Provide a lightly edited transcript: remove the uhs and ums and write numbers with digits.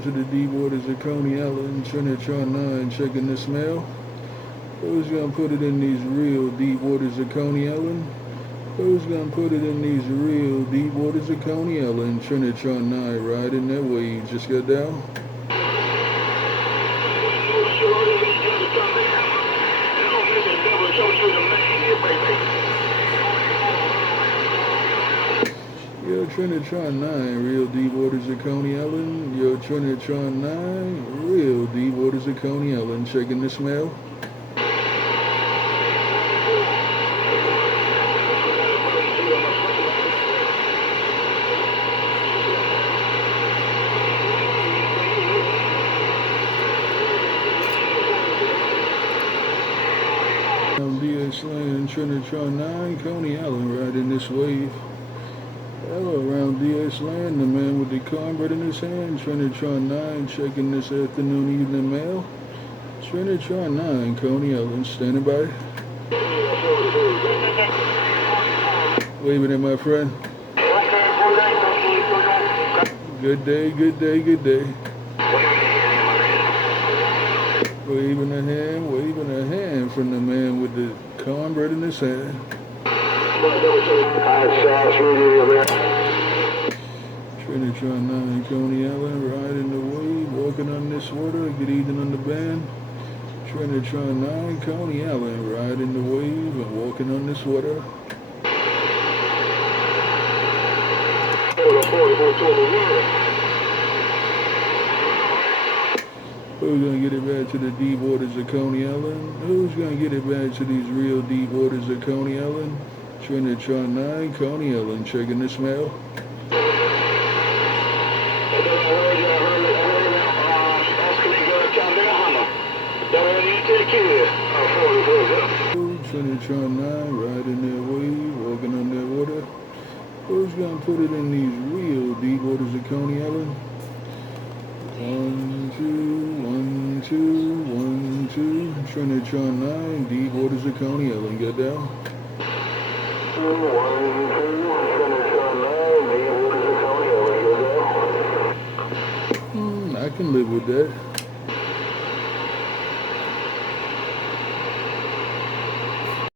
back to the deep waters of Coney Island. Trinitron9 checking this mail. Who's gonna put it in these real deep waters of Coney Island? Who's gonna put it in these real deep waters of Coney Island? Trinitron9 riding that wave. Just got down. Yo, Trinitron9, real deep waters of Coney Island. Yo, Trinitron9, real deep waters of Coney Island. Checking this mail. DH Land, Trinitron9, Coney Island, riding this wave. Hello, around DH Land, the man with the cornbread in his hand. Trinitron9 checking this afternoon, evening mail. Trinitron9, Coney Island, standing by. Waving at my friend. Good day, good day, good day. Waving a hand from the man with the cornbread in his hand. Trinitron9, Coney Island, riding the wave, walking on this water. Good evening on the band. Trinitron9, Coney Island, riding the wave and walking on this water. Who's gonna get it back to the deep waters of Coney Island? Who's gonna get it back to these real deep waters of Coney Island? Trinitron9, Coney Island, checking this mail. Trinitron9, riding that wave, walking on that water. Who's gonna put it in these real deep waters of Coney Island? 1, 2, 1, 2, 1, 2. Trinitron9, deep waters of Coney Island. Get down. 1, 2, Trinitron9, deep waters of Coney Island. Get down. I can live with that.